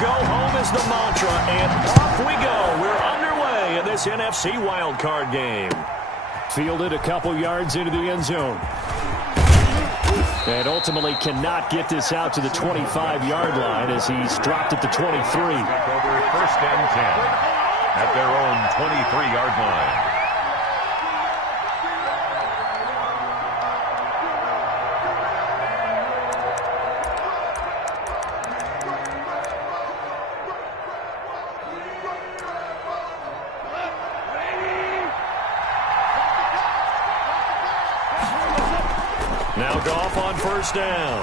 go home is the mantra, and off we go. We're underway in this NFC wildcard game. Fielded a couple yards into the end zone. And ultimately cannot get this out to the 25-yard line as he's dropped at the 23. Over 1st and 10 at their own 23-yard line. Now Goff on 1st down.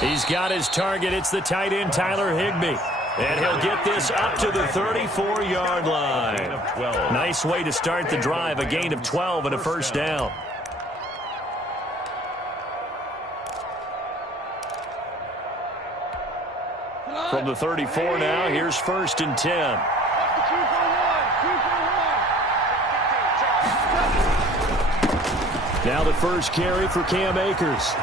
He's got his target. It's the tight end, Tyler Higbee. And he'll get this up to the 34-yard line. Nice way to start the drive. A gain of 12 and a 1st down. From the 34 now, here's 1st and 10. Now the first carry for Cam Akers.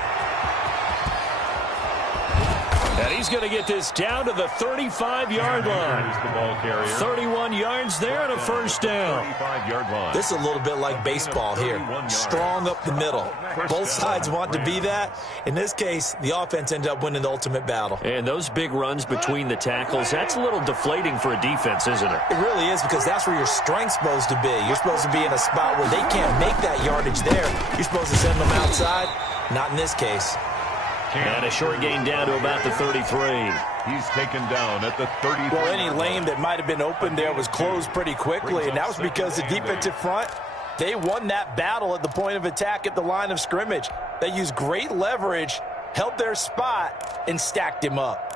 And he's going to get this down to the 35-yard line. 31 yards there and a 1st down. This is a little bit like baseball here. Strong up the middle. Both sides want to be that. In this case, the offense ended up winning the ultimate battle. And those big runs between the tackles, that's a little deflating for a defense, isn't it? It really is, because that's where your strength's supposed to be. You're supposed to be in a spot where they can't make that yardage there. You're supposed to send them outside. Not in this case. And a short gain down to about the 33. He's taken down at the 33. Well, any lane that might have been open there was closed pretty quickly, and that was because the defensive front, they won that battle at the point of attack at the line of scrimmage. They used great leverage, held their spot, and stacked him up.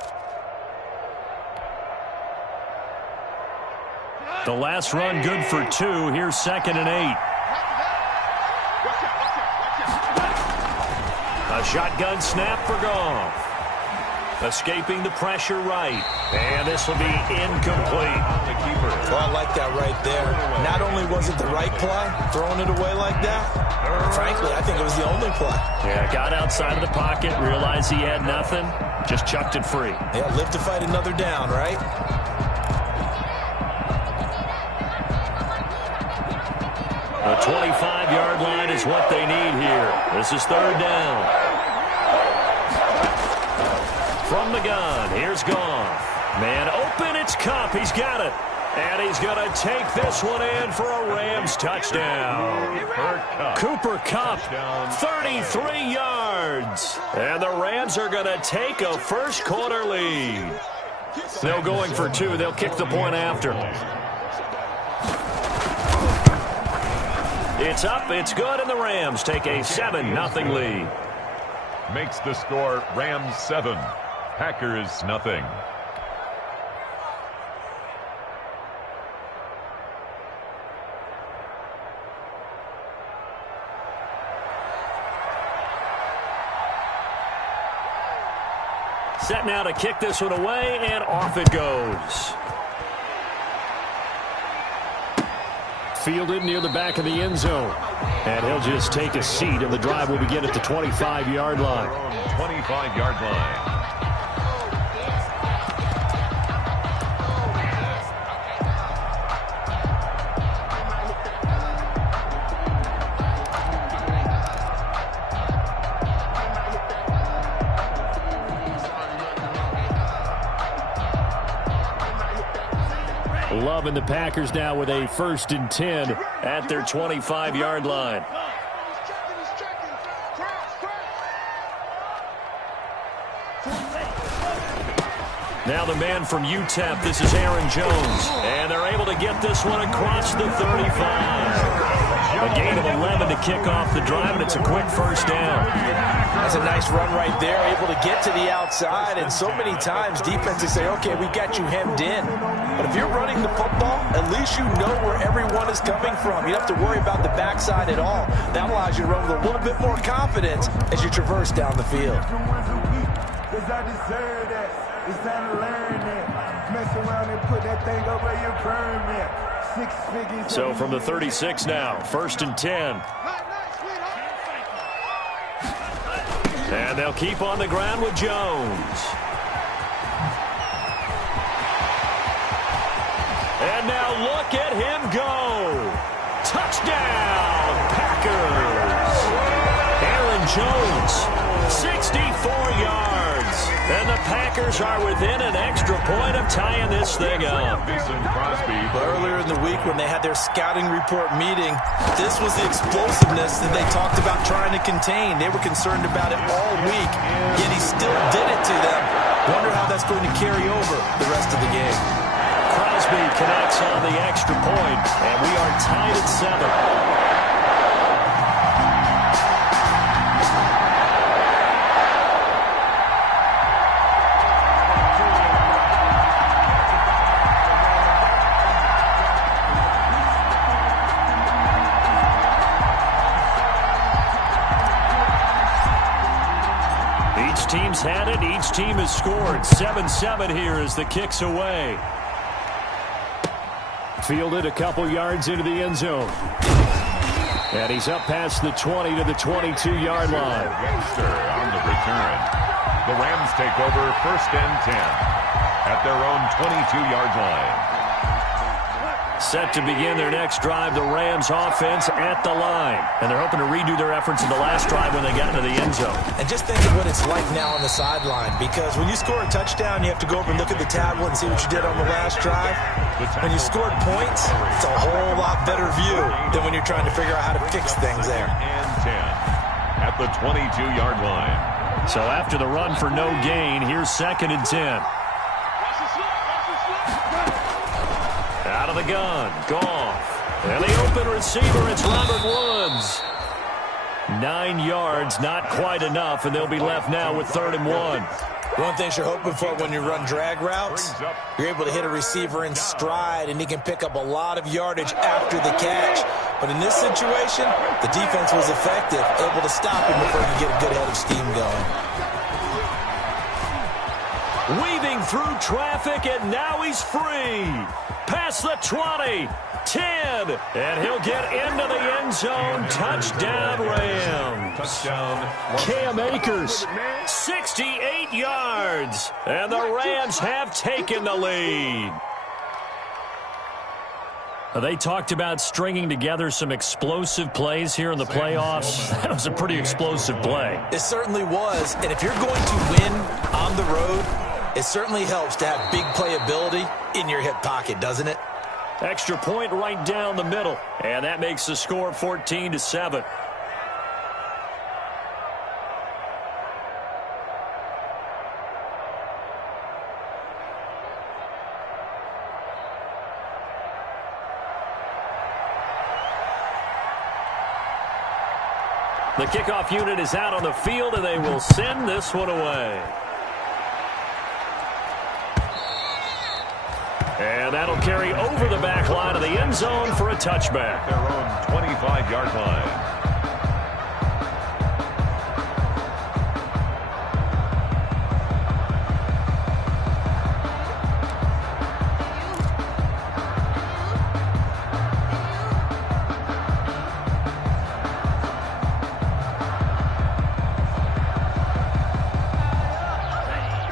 The last run good for 2. Here's 2nd and 8. A shotgun snap for Goff. Escaping the pressure right. And this will be incomplete. Well, I like that right there. Not only was it the right play, throwing it away like that, frankly, I think it was the only play. Yeah, got outside of the pocket, realized he had nothing, just chucked it free. Yeah, live to fight another down, right? The 25-yard line is what they need here. This is 3rd down. From the gun, here's Goff. Man open, it's Kupp. He's got it. And he's going to take this one in for a Rams touchdown. Cooper Kupp, 33 yards. And the Rams are going to take a first-quarter lead. They're going for 2. They'll kick the point after. It's up, it's good, and the Rams take a 7-0 lead. Makes the score Rams 7, Packers nothing. Set now to kick this one away, and off it goes. Fielded near the back of the end zone. And he'll just take a seat, and the drive will begin at the 25-yard line. 25-yard line. Loving the Packers now with a 1st and 10 at their 25-yard line. Now the man from UTEP, this is Aaron Jones. And they're able to get this one across the 35. A gain of 11 to kick off the drive, and it's a quick 1st down. That's a nice run right there, able to get to the outside. And so many times defenses say, okay, we got you hemmed in. But if you're running the football, at least you know where everyone is coming from. You don't have to worry about the backside at all. That allows you to run with a little bit more confidence as you traverse down the field. It's time to learn it. Mess around and put that thing over your permit. 6 figures. So from the 36 now, 1st and 10. And they'll keep on the ground with Jones. And now look at him go. Touchdown, Packers. Aaron Jones, 64 yards. And the Packers are within an extra point of tying this thing up. But earlier in the week when they had their scouting report meeting, this was the explosiveness that they talked about trying to contain. They were concerned about it all week, yet he still did it to them. Wonder how that's going to carry over the rest of the game. Crosby connects on the extra point, and we are tied at 7. Each team's had it. Each team has scored. 7-7 here as the kick's away. Fielded a couple yards into the end zone. And he's up past the 20 to the 22-yard line. Webster on the return. The Rams take over 1st and 10 at their own 22-yard line. Set to begin their next drive, the Rams offense at the line. And they're hoping to redo their efforts in the last drive when they got into the end zone. And just think of what it's like now on the sideline, because when you score a touchdown, you have to go over and look at the tablet and see what you did on the last drive. When you scored points, it's a whole lot better view than when you're trying to figure out how to fix things there. And 10 at the 22-yard line. So after the run for no gain, here's 2nd and 10. Out of the gun, Goff. And the open receiver, it's Robert Woods. 9 yards, not quite enough, and they'll be left now with 3rd and 1. One thing you're hoping for when you run drag routes, you're able to hit a receiver in stride, and he can pick up a lot of yardage after the catch. But in this situation, the defense was effective, able to stop him before he could get a good head of steam going. Weaving through traffic, and now he's free. Past the 20, 10, and he'll get into the end zone. Touchdown, Rams. Touchdown. Cam Akers, 68 yards, and the Rams have taken the lead. They talked about stringing together some explosive plays here in the playoffs. That was a pretty explosive play. It certainly was, and if you're going to win on the road, it certainly helps to have big playability in your hip pocket, doesn't it? Extra point right down the middle, and that makes the score 14-7. The kickoff unit is out on the field, and they will send this one away. And that'll carry over the back line of the end zone for a touchback. Their own 25-yard line.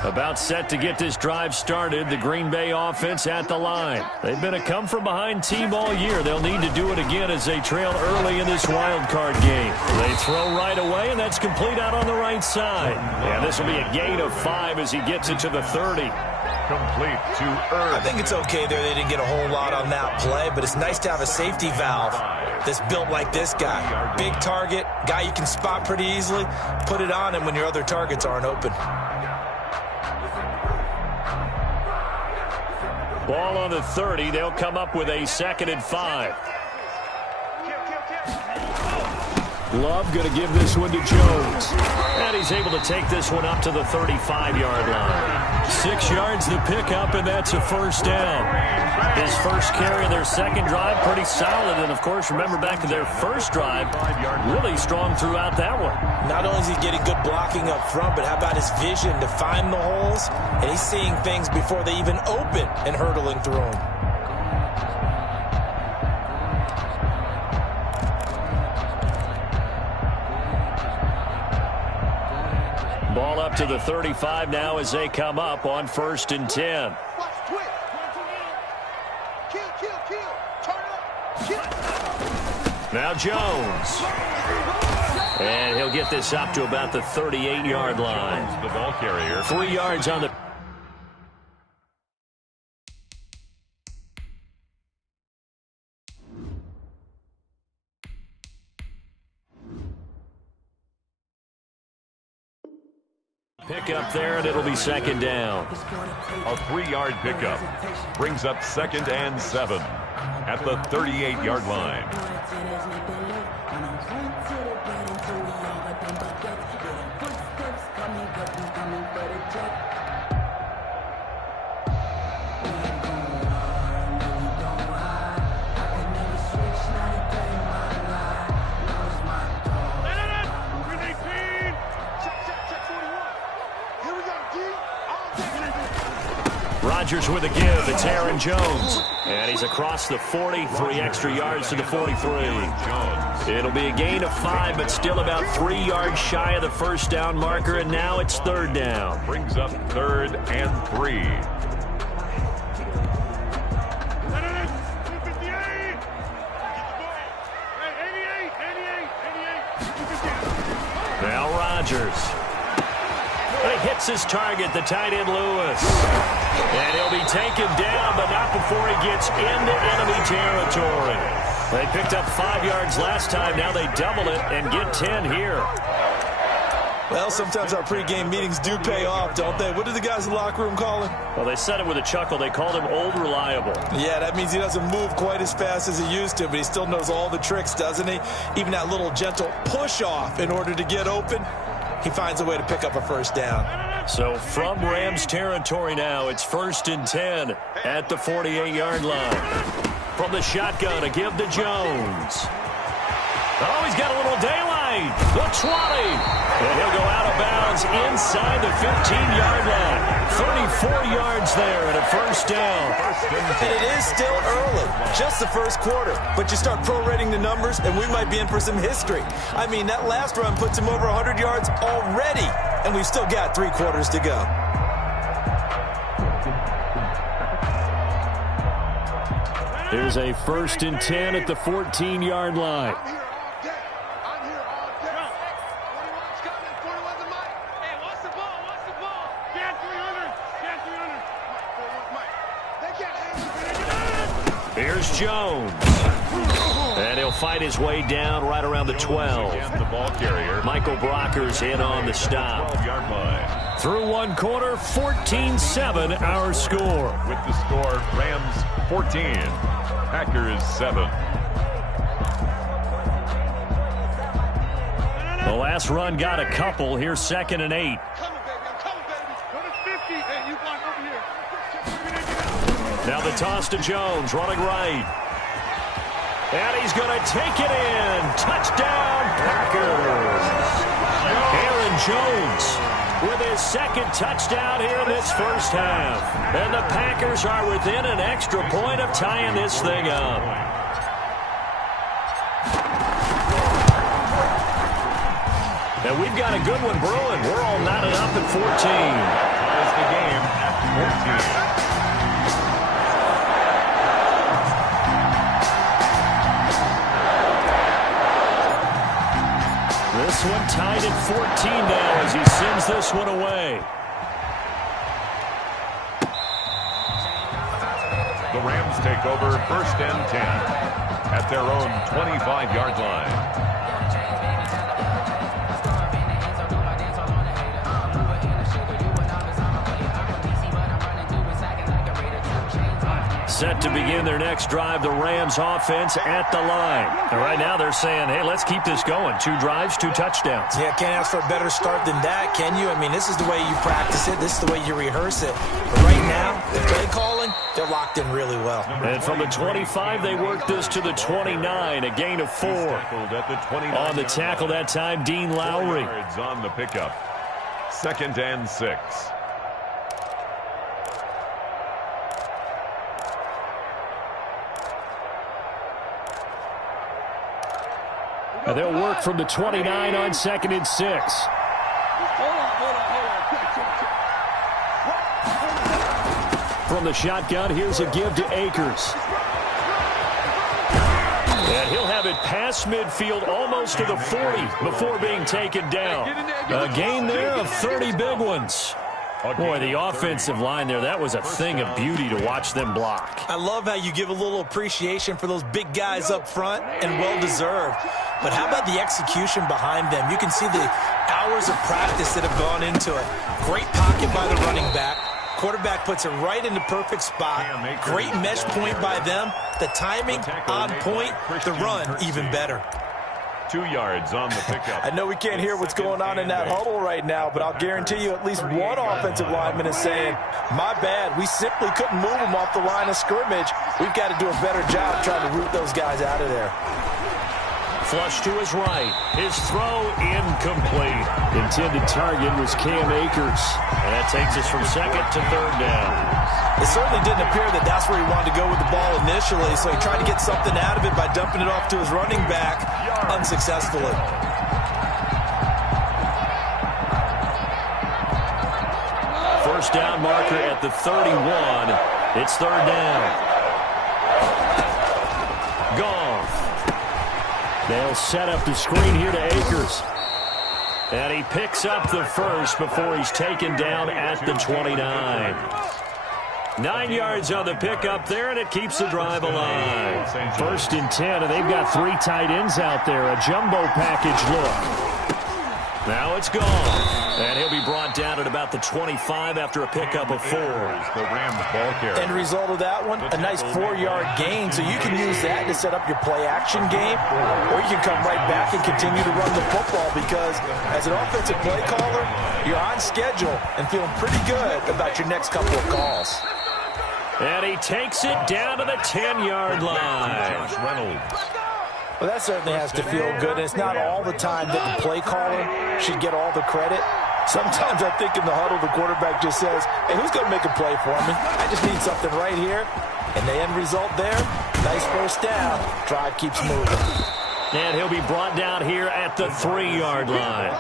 About set to get this drive started, the Green Bay offense at the line. They've been a come-from-behind team all year. They'll need to do it again as they trail early in this wild card game. They throw right away, and that's complete out on the right side. And this will be a gain of 5 as he gets it to the 30. Complete to Earth. I think it's okay there. They didn't get a whole lot on that play, but it's nice to have a safety valve that's built like this guy. Big target, guy you can spot pretty easily. Put it on him when your other targets aren't open. Ball on the 30. They'll come up with a 2nd and 5. Love going to give this one to Jones. And he's able to take this one up to the 35-yard line. 6 yards the pickup, and that's a first down. His first carry of their second drive, pretty solid. And, of course, remember back to their first drive, really strong throughout that one. Not only is he getting good blocking up front, but how about his vision to find the holes? And he's seeing things before they even open and hurdling through them. Ball up to the 35 now as they come up on 1st and 10. Now Jones. And he'll get this up to about the 38-yard line. The ball carrier. 3 yards on the... pick up there, and it'll be second down. A 3-yard pickup brings up 2nd and 7 at the 38-yard line. Rodgers with a give. It's Aaron Jones. And he's across the 40, 3 extra yards to the 43. It'll be a gain of 5, but still about 3 yards shy of the first down marker, and now it's third down. Brings up 3rd and 3. Now Rodgers. He hits his target, the tight end Lewis. And he'll be taken down, but not before he gets into enemy territory. They picked up 5 yards last time. Now they double it and get 10 here. Well, sometimes our pregame meetings do pay off, don't they? What do the guys in the locker room call him? Well, they said it with a chuckle. They called him Old Reliable. Yeah, that means he doesn't move quite as fast as he used to, but he still knows all the tricks, doesn't he? Even that little gentle push-off in order to get open, he finds a way to pick up a first down. So from Rams territory now, it's 1st and 10 at the 48-yard line. From the shotgun, a give to Jones. Oh, he's got a little daylight. The 20. And he'll go out of bounds inside the 15-yard line. 34 yards there and a first down. And it is still early, just the first quarter. But you start prorating the numbers, and we might be in for some history. I mean, that last run puts him over 100 yards already, and we've still got 3 quarters to go. Here's a 1st and 10 at the 14-yard line. Here's Jones. And he'll fight his way down right around the 12. The ball carrier. Michael Brocker's in on the stop. 12-yard line. Through 1 quarter, 14-7 our score. With the score, Rams 14, Packers 7. The last run got a couple. Here's 2nd and 8. Now the toss to Jones, running right. And he's going to take it in. Touchdown, Packers. Aaron Jones with his 2nd touchdown here in this first half. And the Packers are within an extra point of tying this thing up. And we've got a good one brewing. We're all knotted up at 14. Ties the game at 14. This one tied at 14 now as he sends this one away. The Rams take over 1st and 10 at their own 25-yard line. Set to begin their next drive, the Rams offense at the line. And right now they're saying, hey, let's keep this going. 2 drives, 2 touchdowns. Yeah, can't ask for a better start than that, can you? I mean, this is the way you practice it. This is the way you rehearse it. But right now, the play calling, they're locked in really well. And from the 25, they work this to the 29, a gain of 4. On the tackle that time, Dean Lowry. 4 yards on the pickup. 2nd and 6. And they'll work from the 29 on 2nd and 6. From the shotgun, here's a give to Akers. And he'll have it past midfield almost to the 40 before being taken down. A gain there of 30 big ones. Boy, the offensive line there, that was a thing of beauty to watch them block. I love how you give a little appreciation for those big guys up front, and well-deserved. But how about the execution behind them? You can see the hours of practice that have gone into it. Great pocket by the running back. Quarterback puts it right in the perfect spot. Great mesh point by them. The timing on point. The run even better. 2 yards on the pickup. I know we can't hear what's going on in that huddle right now, but I'll guarantee you at least one offensive lineman is saying, my bad, we simply couldn't move them off the line of scrimmage. We've got to do a better job trying to root those guys out of there. Flush to his right. His throw incomplete. Intended target was Cam Akers. And that takes us from second to third down. It certainly didn't appear that that's where he wanted to go with the ball initially, so he tried to get something out of it by dumping it off to his running back unsuccessfully. First down marker at the 31. It's third down. Goff. They'll set up the screen here to Akers. And he picks up the first before he's taken down at the 29. 9 yards on the pickup there, and it keeps the drive alive. First and 10, and they've got 3 tight ends out there. A jumbo package look. Now it's gone. And he'll be brought down at about the 25 after a pickup of 4. The Rams ball carrier. End result of that one, a nice 4-yard gain. So you can use that to set up your play-action game, or you can come right back and continue to run the football because as an offensive play caller, you're on schedule and feeling pretty good about your next couple of calls. And he takes it down to the 10-yard line. Well, that certainly has to feel good. And it's not all the time that the play caller should get all the credit. Sometimes I think in the huddle, the quarterback just says, hey, who's going to make a play for me? I just need something right here. And the end result there, nice first down. Drive keeps moving. And he'll be brought down here at the 3-yard line.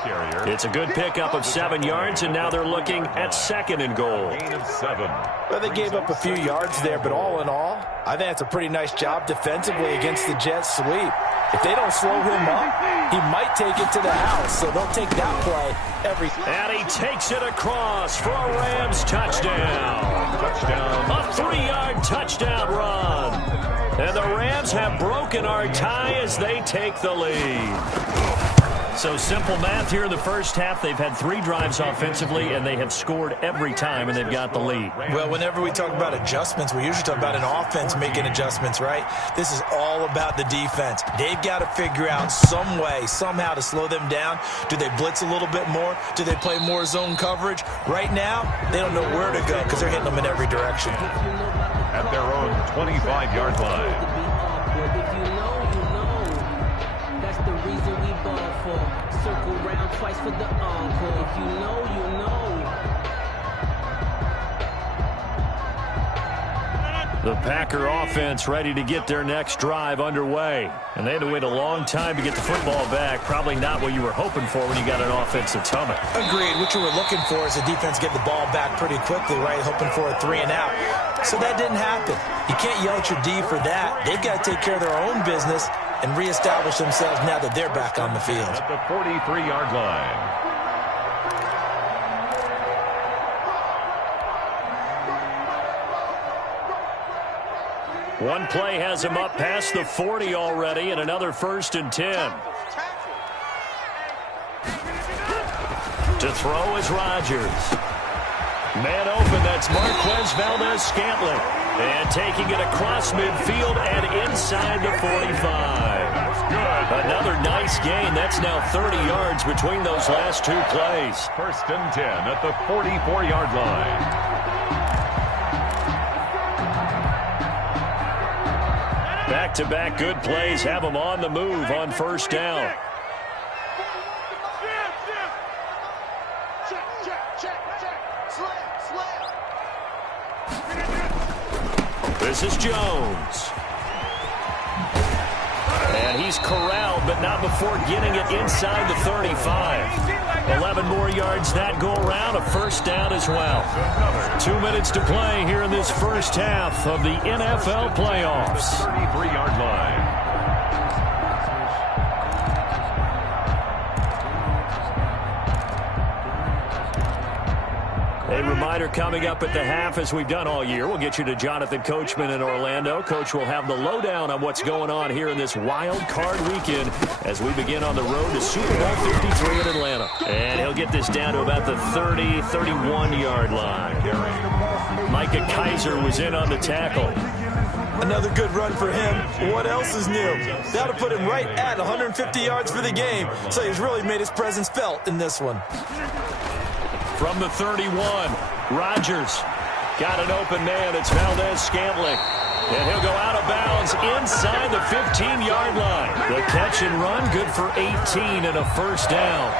It's a good pickup of 7 yards, and now they're looking at second and goal. Gain of 7. Well, they gave up a few yards there, but all in all, I think that's a pretty nice job defensively against the Jets sweep. If they don't slow him up, he might take it to the house, so they'll take that play every. And he takes it across for a Rams touchdown. A 3-yard touchdown run. And the Rams have broken our tie as they take the lead. So simple math here in the first half. They've had 3 drives offensively, and they have scored every time, and they've got the lead. Well, whenever we talk about adjustments, we usually talk about an offense making adjustments, right? This is all about the defense. They've got to figure out some way, somehow to slow them down. Do they blitz a little bit more? Do they play more zone coverage? Right now, they don't know where to go because they're hitting them in every direction. At their own 25-yard line. That's the reason we ball for. Circle round twice for the encore. If you know, you know. The Packer offense ready to get their next drive underway. And they had to wait a long time to get the football back. Probably not what you were hoping for when you got an offensive tumble. Agreed. What you were looking for is the defense get the ball back pretty quickly, right? Hoping for a 3-and-out. So that didn't happen. You can't yell at your D for that. They've got to take care of their own business and reestablish themselves now that they're back on the field. At the 43-yard line. One play has him up past the 40 already, and another 1st and 10. To throw is Rodgers. Man open, that's Marquez Valdez-Scantling. And taking it across midfield and inside the 45. Another nice gain. That's now 30 yards between those last 2 plays. 1st and 10 at the 44-yard line. Back-to-back good plays have them on the move on first down. This is Jones. And he's corralled, but not before getting it inside the 35. 11 more yards that go around, a first down as well. 2 minutes to play here in this first half of the NFL playoffs. 33-yard line. A reminder coming up at the half, as we've done all year. We'll get you to Jonathan Coachman in Orlando. Coach will have the lowdown on what's going on here in this wild card weekend as we begin on the road to Super Bowl 53 in Atlanta. And he'll get this down to about the 30, 31-yard line. Micah Kaiser was in on the tackle. Another good run for him. What else is new? That'll put him right at 150 yards for the game, so he's really made his presence felt in this one. From the 31, Rodgers got an open man. It's Valdez-Scantling. And he'll go out of bounds inside the 15-yard line. The catch and run, good for 18 and a first down.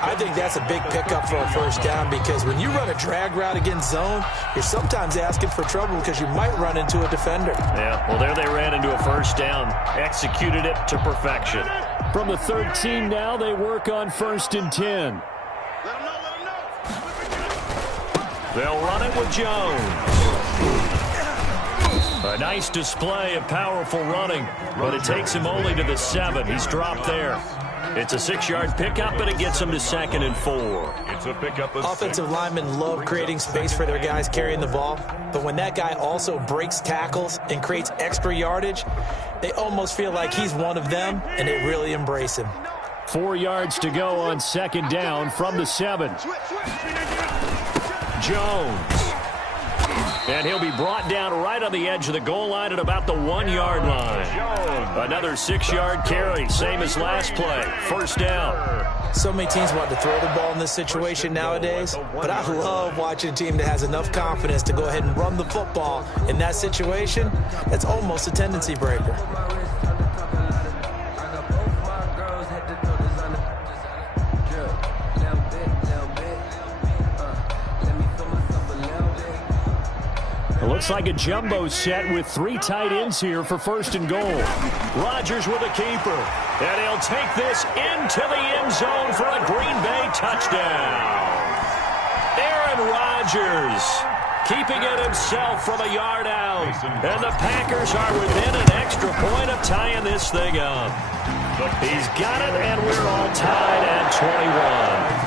I think that's a big pickup for a first down, because when you run a drag route against zone, you're sometimes asking for trouble because you might run into a defender. Yeah, well, there they ran into a first down. Executed it to perfection. From the 13 now, they work on 1st and 10. They'll run it with Jones. A nice display of powerful running, but it takes him only to the 7. He's dropped there. It's a 6-yard pickup, but it gets him to 2nd and 4. It's a pickup of Offensive linemen love creating space for their guys carrying the ball, but when that guy also breaks tackles and creates extra yardage, they almost feel like he's one of them, and they really embrace him. 4 yards to go on 2nd down from the 7. Jones. And he'll be brought down right on the edge of the goal line at about the 1-yard line. Another 6-yard carry, same as last play. First down. So many teams want to throw the ball in this situation nowadays, but I love watching a team that has enough confidence to go ahead and run the football in that situation. That's almost a tendency breaker. It looks like a jumbo set with 3 tight ends here for 1st and goal. Rodgers with a keeper. And he'll take this into the end zone for a Green Bay touchdown. Aaron Rodgers keeping it himself from a yard out. And the Packers are within an extra point of tying this thing up. He's got it, and we're all tied at 21.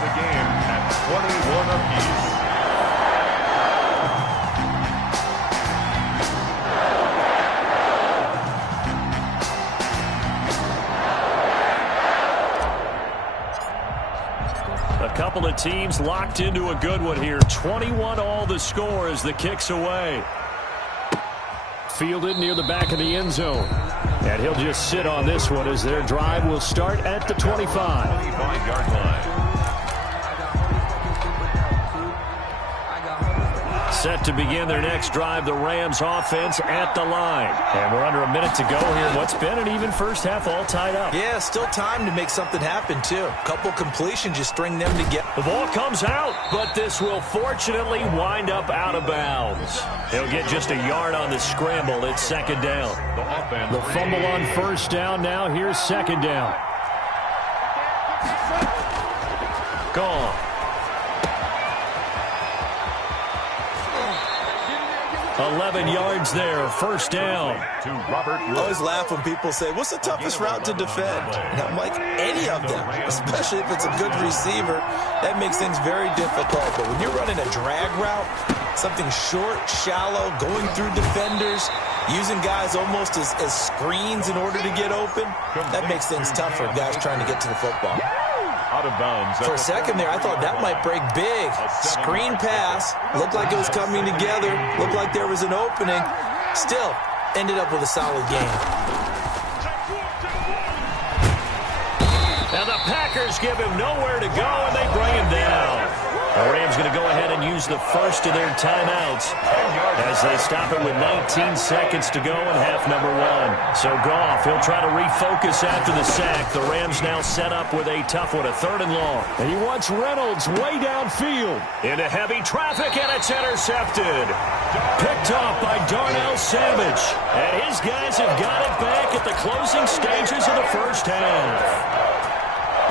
The game at 21 apiece. Couple of teams locked into a good one here. 21 all the score as the kick's away. Fielded near the back of the end zone. And he'll just sit on this one as their drive will start at the 25. 25-yard line. Set to begin their next drive, the Rams offense at the line. And we're under a minute to go here. What's been an even first half, all tied up. Yeah, still time to make something happen, too. A couple completions, just string them together. The ball comes out, but this will fortunately wind up out of bounds. He'll get just a yard on the scramble. It's 2nd down. The fumble on 1st down now. Here's 2nd down. Gone. 11 yards there, 1st down. To Robert I always laugh when people say, what's the toughest route to defend? And I'm like, any of them, especially if it's a good receiver. That makes things very difficult. But when you're running a drag route, something short, shallow, going through defenders, using guys almost as screens in order to get open, that makes things tough for guys trying to get to the football. out of bounds. For a second there, I thought that might break big. Screen pass. Looked like it was coming together. Looked like there was an opening. Still, ended up with a solid game. And the Packers give him nowhere to go, and they bring him down. The Rams going to go ahead and use the first of their timeouts as they stop it with 19 seconds to go in half number one. So Goff, he'll try to refocus after the sack. The Rams now set up with a tough one, a 3rd and long. And he wants Reynolds way downfield. Into heavy traffic, and it's intercepted. Picked off by Darnell Savage. And his guys have got it back at the closing stages of the first half.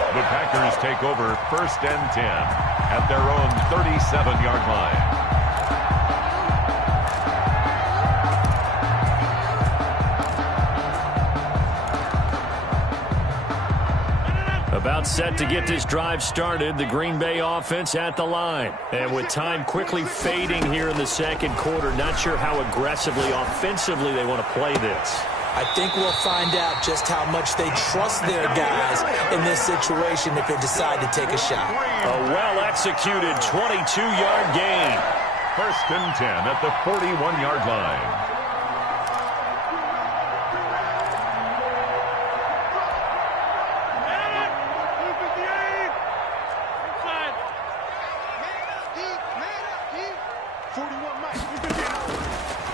The Packers take over 1st and 10 at their own 37-yard line. About set to get this drive started, the Green Bay offense at the line. And with time quickly fading here in the second quarter, not sure how aggressively, offensively they want to play this. I think we'll find out just how much they trust their guys in this situation if they decide to take a shot. A well-executed 22-yard gain. 1st and 10 at the 41-yard line.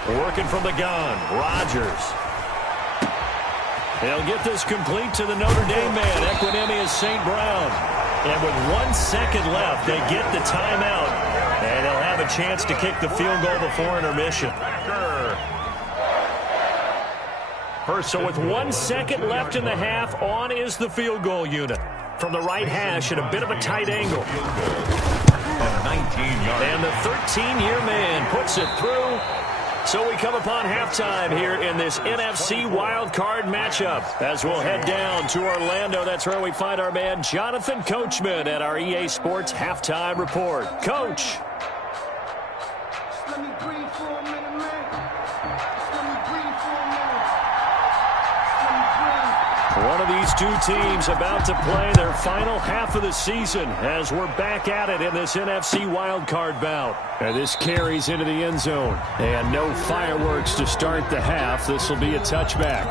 Working from the gun, Rodgers. They'll get this complete to the Notre Dame man, Equinemius St. Brown. And with 1 second left, they get the timeout, and they'll have a chance to kick the field goal before intermission. So with 1 second left in the half, on is the field goal unit. From the right hash at a bit of a tight angle. 19 yards. And the 13-year man puts it through. So we come upon halftime here in this NFC wildcard matchup. As we'll head down to Orlando, that's where we find our man Jonathan Coachman at our EA Sports Halftime Report. Coach. Let me breathe for a minute, man. Let me breathe for a minute. One of these two teams about to play their final half of the season as we're back at it in this NFC wildcard bout. And this carries into the end zone. And no fireworks to start the half. This will be a touchback.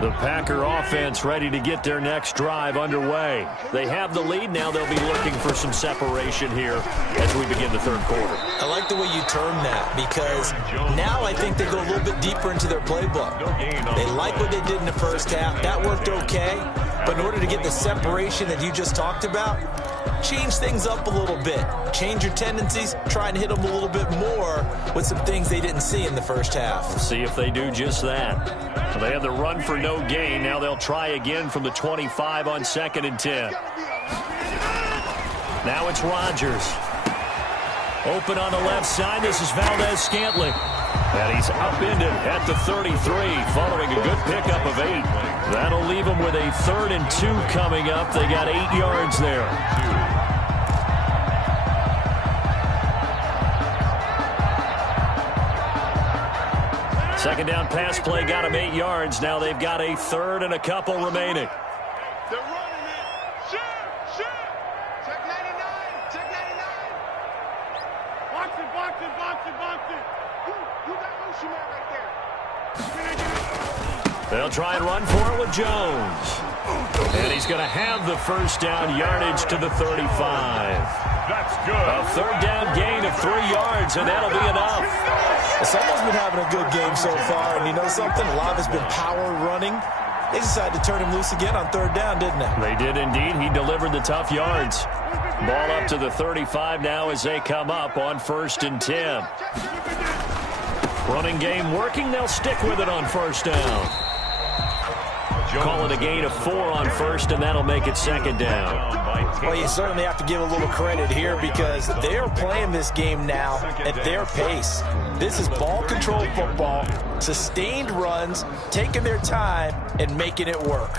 The Packer offense ready to get their next drive underway. They have the lead. Now they'll be looking for some separation here as we begin the third quarter. I like the way you term that because now I think they go a little bit deeper into their playbook. They like what they did in the first half. That worked okay. But in order to get the separation that you just talked about, change things up a little bit. Change your tendencies. Try and hit them a little bit more with some things they didn't see in the first half. We'll see if they do just that. So they have the run for no gain. Now they'll try again from the 25 on 2nd and 10. Now it's Rodgers. Open on the left side. This is Valdez-Scantling. And he's upended at the 33 following a good pickup of 8. That'll leave them with a 3rd and 2 coming up. They got 8 yards there. Second down pass play got them 8 yards. Now they've got a 3rd and a couple remaining. They're running it. Shoot! Check 99. Check 99. Box it. You got motion man right there. They'll try and run for it with Jones. And he's going to have the first down yardage to the 35. That's good. A 3rd down gain of 3 yards, and that'll be enough. Someone's been having a good game so far, and you know something? A lot has been power running. They decided to turn him loose again on 3rd down, didn't they? They did indeed. He delivered the tough yards. Ball up to the 35 now as they come up on 1st and 10. Running game working. They'll stick with it on 1st down. Call it a gain of 4 on 1st, and that'll make it 2nd down. Well, you certainly have to give a little credit here because they are playing this game now at their pace. This is ball control football, sustained runs, taking their time, and making it work.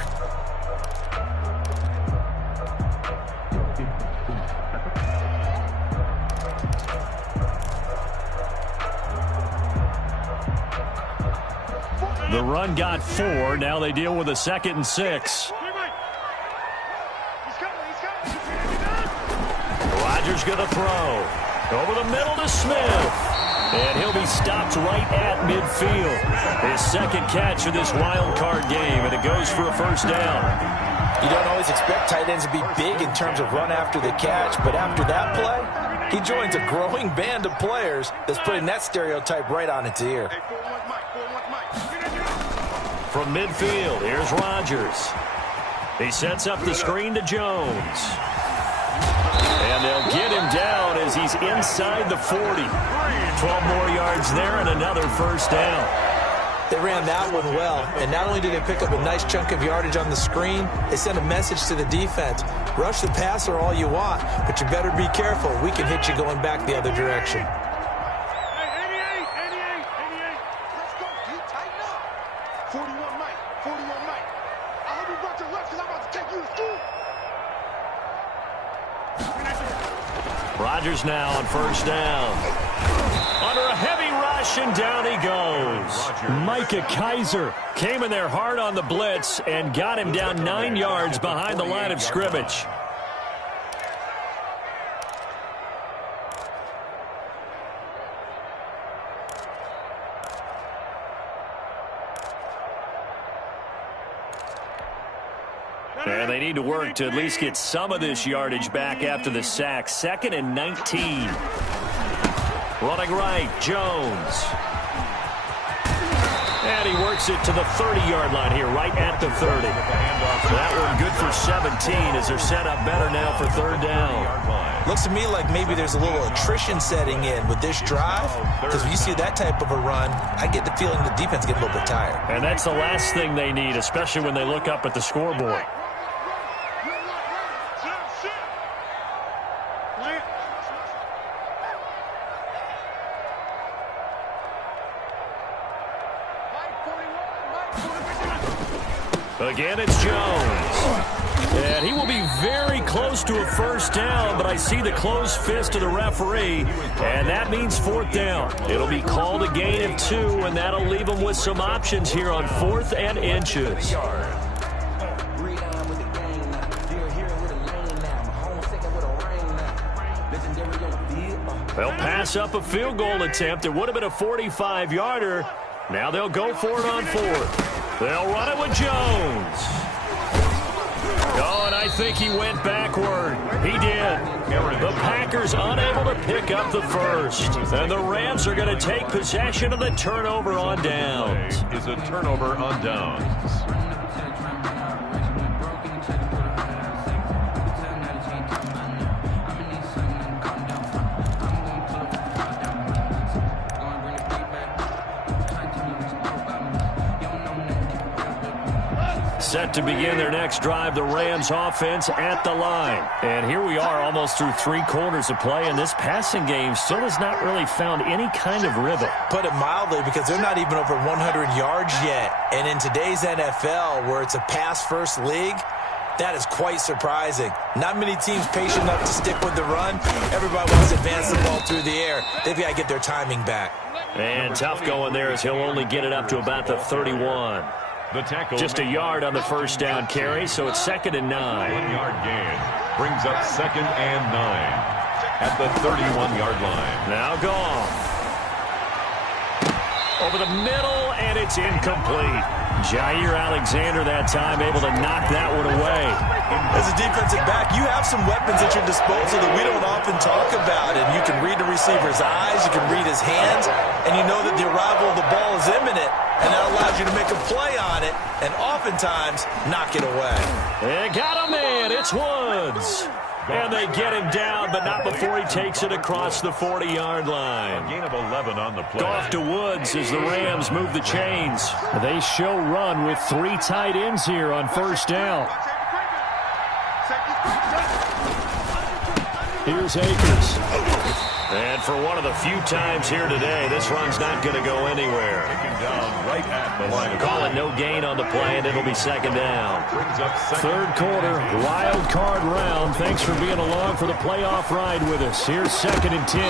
The run got 4. Now they deal with a 2nd and 6. Rodgers going to throw. Over the middle to Smith. And he'll be stopped right at midfield. His 2nd catch of this wild card game, and it goes for a 1st down. You don't always expect tight ends to be big in terms of run after the catch, but after that play, he joins a growing band of players that's putting that stereotype right on its ear. From midfield, here's Rodgers. He sets up the screen to Jones. And they'll get him down as he's inside the 40. 12 more yards there and another 1st down. They ran that one well, and not only did they pick up a nice chunk of yardage on the screen, they sent a message to the defense. Rush the passer all you want, but you better be careful. We can hit you going back the other direction. 41 Mike. 41 Mike. I hope you brought your lunch because I'm about to take you to school. Rodgers now on first down. Under a heavy rush, and down he goes. Micah Kiser came in there hard on the blitz and got him down 9 yards behind the line of scrimmage. And they need to work to at least get some of this yardage back after the sack. 2nd and 19. Running right, Jones. And he works it to the 30-yard line here, right at the 30. That one good for 17 as they're set up better now for 3rd down. Looks to me like maybe there's a little attrition setting in with this drive, because when you see that type of a run, I get the feeling the defense gets a little bit tired. And that's the last thing they need, especially when they look up at the scoreboard. Again, it's Jones. And he will be very close to a first down, but I see the closed fist of the referee, and that means 4th down. It'll be called a gain of 2, and that'll leave them with some options here on 4th and inches. They'll pass up a field goal attempt. It would have been a 45-yarder. Now they'll go for it on 4th. They'll run it with Jones. Oh, and I think he went backward. He did. The Packers unable to pick up the first. And the Rams are going to take possession of the turnover on downs. Is a turnover on downs. Set to begin their next drive, the Rams offense at the line. And here we are almost through 3 quarters of play, and this passing game still has not really found any kind of rhythm. Put it mildly, because they're not even over 100 yards yet. And in today's NFL, where it's a pass-first league, that is quite surprising. Not many teams patient enough to stick with the run. Everybody wants to advance the ball through the air. They've got to get their timing back. And tough going there as he'll only get it up to about the 31. The tackle. Just a yard on the first down carry, so it's 2nd and 9. 1-yard gain brings up 2nd and 9 at the 31-yard line. Now Goff. Over the middle, and it's incomplete. Jair Alexander that time able to knock that one away. As a defensive back, you have some weapons at your disposal that we don't often talk about. And you can read the receiver's eyes, you can read his hands, and you know that the arrival of the ball is imminent. And that allows you to make a play on it and oftentimes knock it away. They got him in. It's Woods. And they get him down, but not before he takes it across the 40-yard line. A gain of 11 on the play. Off to Woods as the Rams move the chains. They show run with 3 tight ends here on first down. Here's Akers. And for one of the few times here today, this run's not going to go anywhere. Taken down right at the line. Call it no gain on the play, and it'll be 2nd down. Brings up 3rd quarter, wild card round. Thanks for being along for the playoff ride with us. Here's 2nd and 10.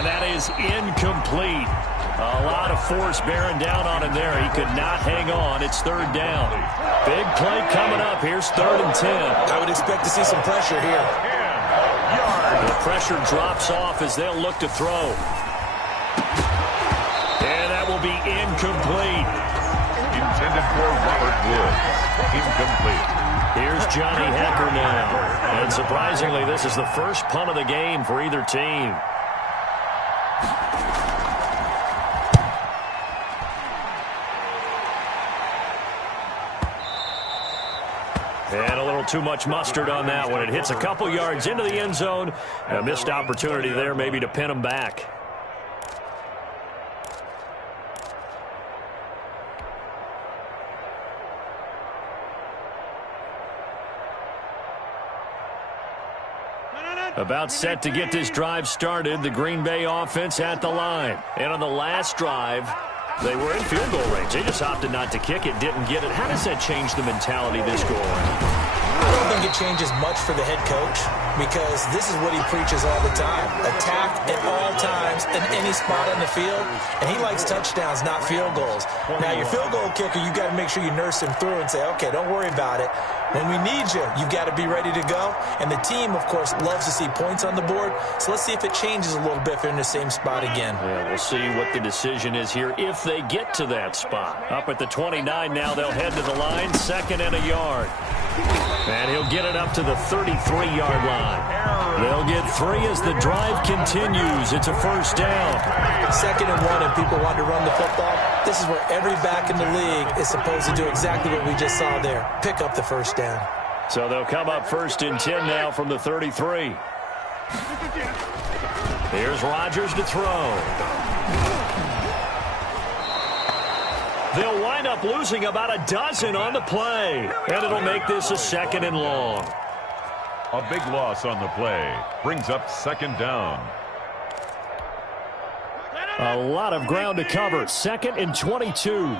And that is incomplete. A lot of force bearing down on him there. He could not hang on. It's 3rd down. Big play coming up. Here's 3rd and 10. I would expect to see some pressure here. The pressure drops off as they'll look to throw. And that will be incomplete. Intended for Robert Woods. Incomplete. Here's Johnny Hecker now. And surprisingly, this is the first punt of the game for either team. And a little too much mustard on that one. It hits a couple yards into the end zone. A missed opportunity there maybe to pin them back. About set to get this drive started. The Green Bay offense at the line. And on the last drive, They were in field goal range. They just opted not to kick it, didn't get it. How does that change the mentality this go around? I don't think it changes much for the head coach because this is what he preaches all the time. Attack at all times in any spot on the field, and he likes touchdowns, not field goals. Now, your field goal kicker, you got to make sure you nurse him through and say, okay, don't worry about it. When we need you, you've got to be ready to go. And the team, of course, loves to see points on the board. So let's see if it changes a little bit if they're in the same spot again. Yeah, we'll see what the decision is here if they get to that spot. Up at the 29 now, they'll head to the line, 2nd and a yard. And he'll get it up to the 33-yard line. They'll get 3 as the drive continues. It's a first down. 2nd and 1, and people want to run the football. This is where every back in the league is supposed to do exactly what we just saw there. Pick up the first down. So they'll come up 1st and 10 now from the 33. Here's Rodgers to throw. They'll wind up losing about a dozen on the play. And it'll make this a 2nd and long. A big loss on the play. Brings up 2nd down. A lot of ground to cover. 2nd and 22.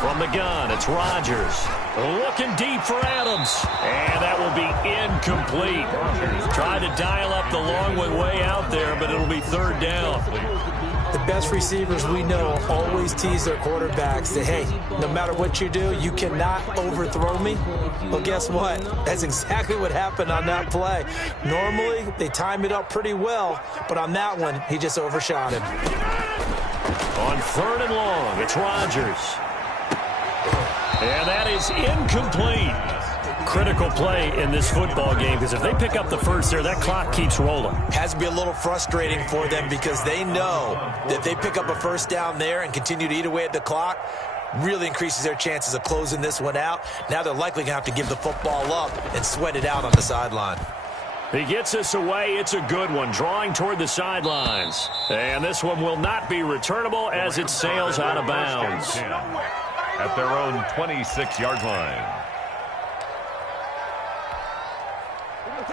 From the gun, it's Rodgers. Looking deep for Adams. And that will be incomplete. Tried to dial up the long one way out there, but it'll be 3rd down. The best receivers we know always tease their quarterbacks that, hey, no matter what you do, you cannot overthrow me. Well, guess what? That's exactly what happened on that play. Normally, they time it up pretty well, but on that one, he just overshot him. On 3rd and long, it's Rodgers. And that is incomplete. Critical play in this football game because if they pick up the first there, that clock keeps rolling. Has to be a little frustrating for them because they know that if they pick up a first down there and continue to eat away at the clock, really increases their chances of closing this one out. Now they're likely going to have to give the football up and sweat it out on the sideline. He gets us away. It's a good one, drawing toward the sidelines. And this one will not be returnable as it sails out of bounds. At their own 26-yard line.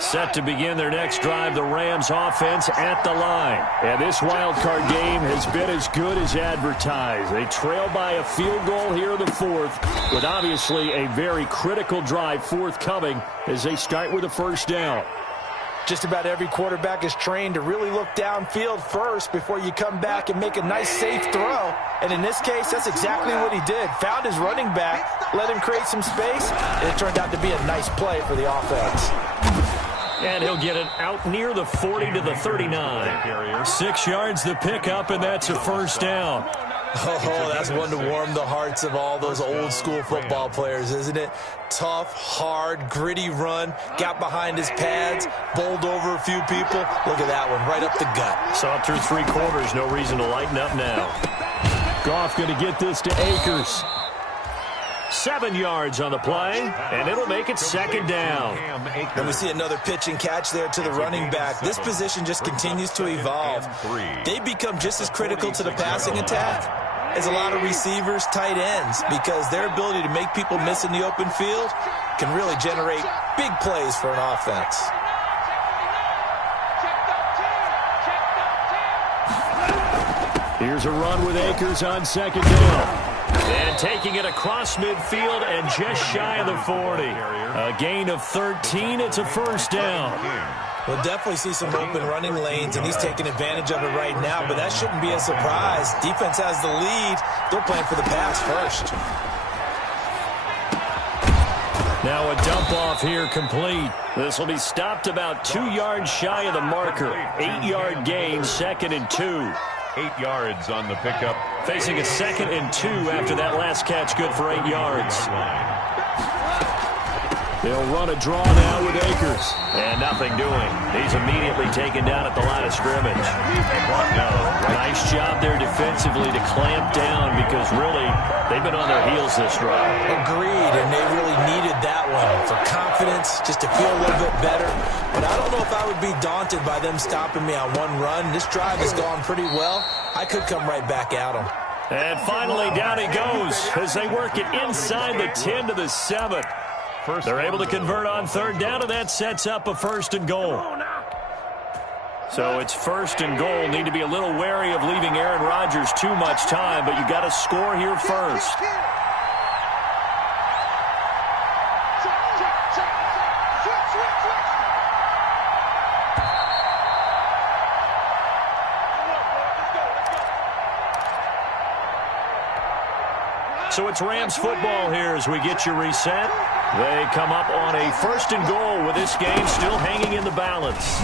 Set to begin their next drive, the Rams offense at the line. And this wild card game has been as good as advertised. They trail by a field goal here in the 4th, with obviously a very critical drive forthcoming as they start with a first down. Just about every quarterback is trained to really look downfield first before you come back and make a nice, safe throw. And in this case, that's exactly what he did. Found his running back, let him create some space, and it turned out to be a nice play for the offense. And he'll get it out near the 40 to the 39. 6 yards the pickup, and that's a first down. Oh, that's one to warm the hearts of all those old-school football players, isn't it? Tough, hard, gritty run, got behind his pads, bowled over a few people. Look at that one, right up the gut. Saw it through 3 quarters, no reason to lighten up now. Goff going to get this to Akers. 7 yards on the play, and it'll make it 2nd down. And we see another pitch and catch there to the running back. This position just continues to evolve. They become just as critical to the passing attack as a lot of receivers, tight ends, because their ability to make people miss in the open field can really generate big plays for an offense. Here's a run with Akers on 2nd down. And taking it across midfield and just shy of the 40. A gain of 13. It's a first down. We'll definitely see some open running lanes, and he's taking advantage of it right now, but that shouldn't be a surprise. Defense has the lead. They're playing for the pass first. Now a dump off here complete. This will be stopped about 2 yards shy of the marker. 8-yard gain, 2nd and 2. 8 yards on the pickup. Facing a 2nd and 2 after that last catch, good for 8 yards. They'll run a draw now with Akers. And nothing doing. He's immediately taken down at the line of scrimmage. Nice job there defensively to clamp down because really they've been on their heels this drive. Agreed, and they really needed that one for confidence, just to feel a little bit better. But I don't know if I would be daunted by them stopping me on one run. This drive has gone pretty well. I could come right back at them. And finally down he goes as they work it inside the 10 to the 7. They're able to convert on third down, and that sets up a first and goal. So it's first and goal. Need to be a little wary of leaving Aaron Rodgers too much time, but you got to score here first. So it's Rams football here as we get you reset. They come up on a first and goal with this game still hanging in the balance.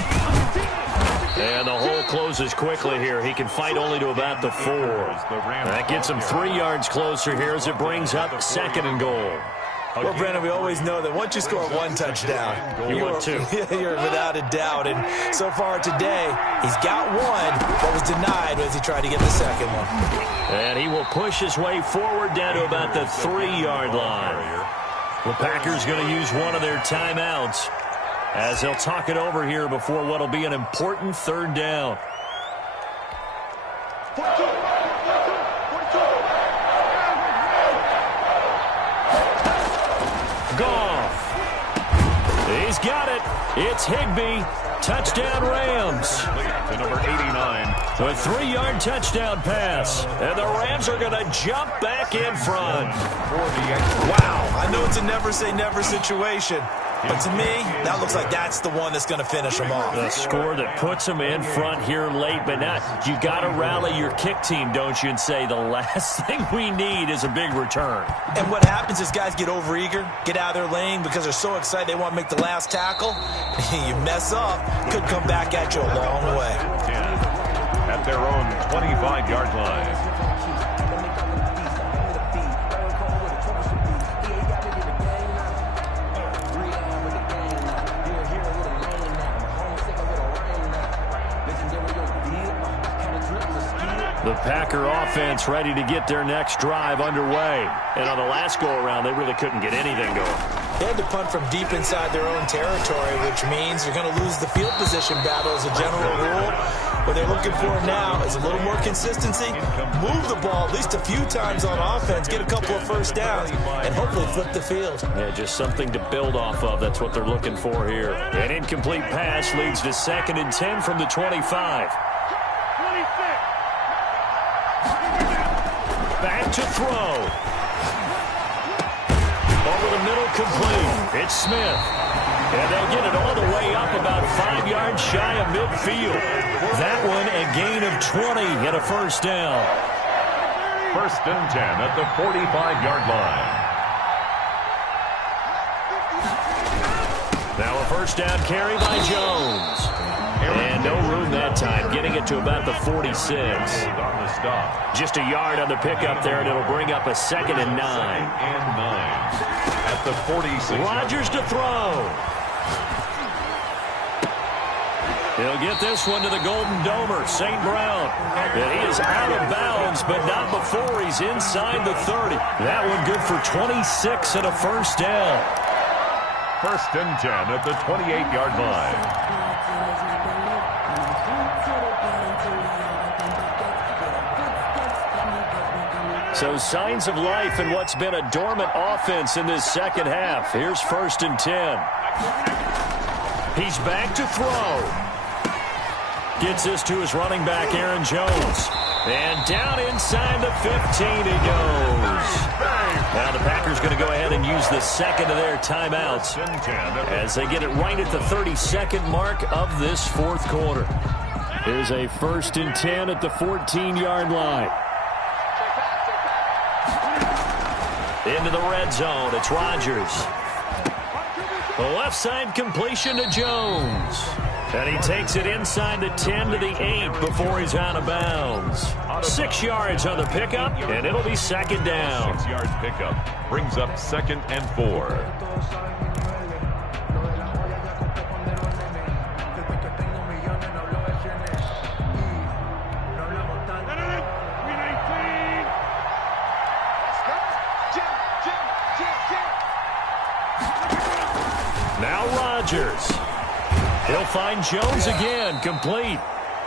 And the hole closes quickly here. He can fight only to about the 4. That gets him 3 yards closer here as it brings up second and goal. Well, Brandon, we always know that once you score 1 touchdown, you want 2. You're without a doubt. And so far today, he's got 1, but was denied as he tried to get the second one. And he will push his way forward down to about the 3-yard line. The Packers going to use one of their timeouts as they'll talk it over here before what will be an important third down. Goff. He's got it. It's Higbee. Touchdown Rams. To number 89. A 3-yard touchdown pass. And the Rams are going to jump back in front. Wow. I know it's a never-say-never situation. But to me, that looks like that's the one that's going to finish them off. A score that puts them in front here late. But now you got to rally your kick team, don't you, and say the last thing we need is a big return. And what happens is guys get overeager, get out of their lane because they're so excited they want to make the last tackle. You mess up, could come back at you a long way. At their own 25-yard line. The Packer offense ready to get their next drive underway. And on the last go-around, they really couldn't get anything going. They had to punt from deep inside their own territory, which means you're going to lose the field position battle as a general rule. What they're looking for now is a little more consistency, move the ball at least a few times on offense, get a couple of first downs, and hopefully flip the field. Yeah, just something to build off of. That's what they're looking for here. An incomplete pass leads to 2nd and 10 from the 25. Back to throw. Over the middle, complete. It's Smith. And they'll get it all the way up about 5 yards shy of midfield. That one a gain of 20 and a first down. 1st and 10 at the 45-yard line. Now a first down carry by Jones. And no room that time, getting it to about the 46. Just a yard on the pickup there, and it'll bring up a 2nd and 9. At the 46. Rodgers to throw. He'll get this one to the Golden Domer, St. Brown. And he is out of bounds, but not before he's inside the 30. That one good for 26 and a first down. 1st and 10 at the 28-yard line. So signs of life in what's been a dormant offense in this second half. Here's 1st and 10. He's back to throw. Gets this to his running back, Aaron Jones. And down inside the 15 he goes. Now the Packers going to go ahead and use the second of their timeouts as they get it right at the 32nd mark of this 4th quarter. Here's a 1st and 10 at the 14-yard line. Into the red zone, it's Rodgers. The left side completion to Jones. And he takes it inside the 10 to the 8 before he's out of bounds. 6 yards on the pickup, and it'll be 2nd down. 6 yards pickup brings up 2nd and 4. Now Rodgers. He'll find Jones again, complete.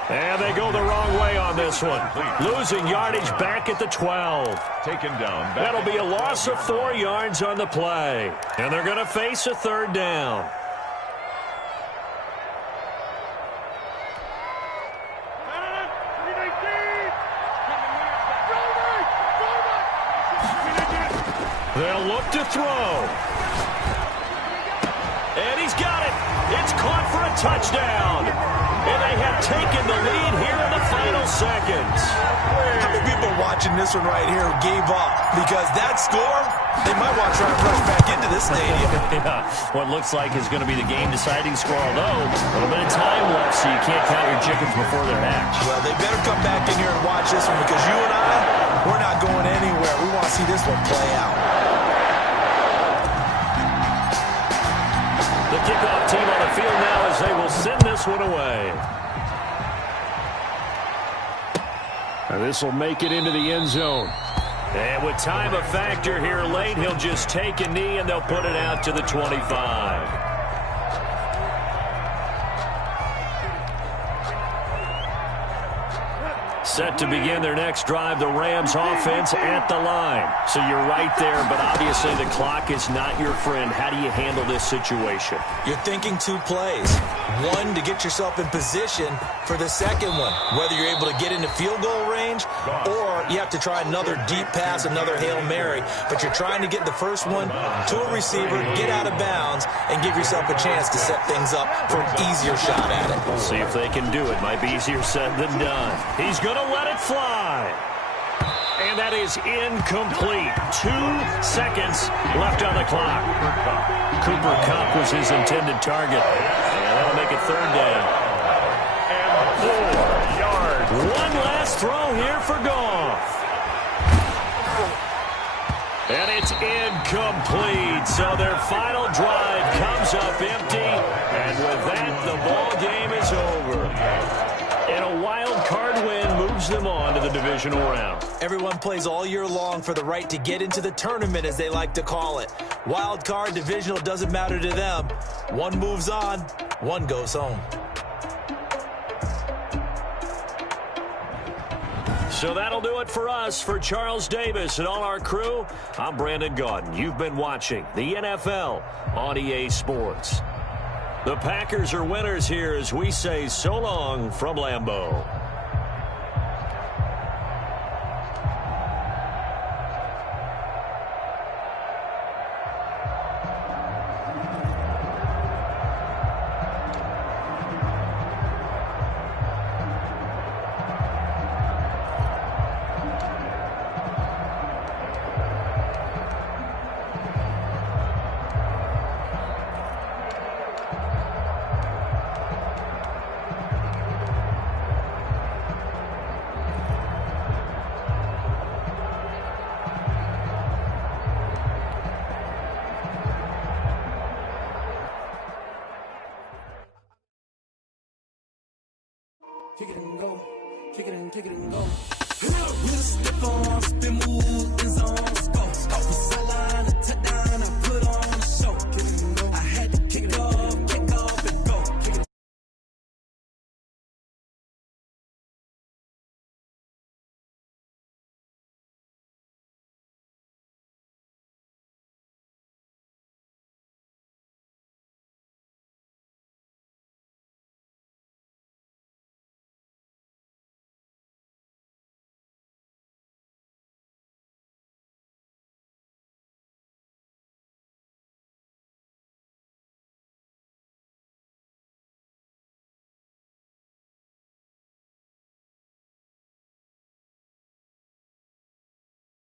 And they go the wrong way on this one. Losing yardage back at the 12. Taken down. That'll be a loss of 4 yards on the play. And they're going to face a third down. They'll look to throw. And he's got it. It's caught for a touchdown. And they have taken the lead here in the final seconds. How many people watching this one right here gave up? Because that score, they might want to try and rush back into this stadium. Yeah, what looks like is going to be the game-deciding score, although a little bit of time left, so you can't count your chickens before they're hatched. Well, they better come back in here and watch this one because you and I, we're not going anywhere. We want to see this one play out. The kickoff team on the field now as they will send this one away. And this will make it into the end zone. And with time a factor here late, he'll just take a knee and they'll put it out to the 25. Set to begin their next drive, the Rams offense at the line. So you're right there, but obviously the clock is not your friend. How do you handle this situation? You're thinking 2 plays. One, to get yourself in position for the second one, whether you're able to get into field goal range or you have to try another deep pass, another Hail Mary. But you're trying to get the first one to a receiver, get out of bounds, and give yourself a chance to set things up for an easier shot at it. We'll see if they can do it. Might be easier said than done. He's going to let it fly. And that is incomplete. 2 seconds left on the clock. Cooper Kupp was his intended target. And that'll make it third down. And 4 yards. One last throw here for Goff. And it's incomplete. So their final drive comes up empty. And with that, the ball game is over. And a wild card win moves them on to the divisional round. Everyone plays all year long for the right to get into the tournament, as they like to call it. Wild card, divisional, doesn't matter to them. One moves on, one goes home. So that'll do it for us. For Charles Davis and all our crew, I'm Brandon Gaudin. You've been watching the NFL on EA Sports. The Packers are winners here as we say so long from Lambeau. Kick it and go. Kick it and go. Hit up with a stiff arm, spin move, and zones. Go.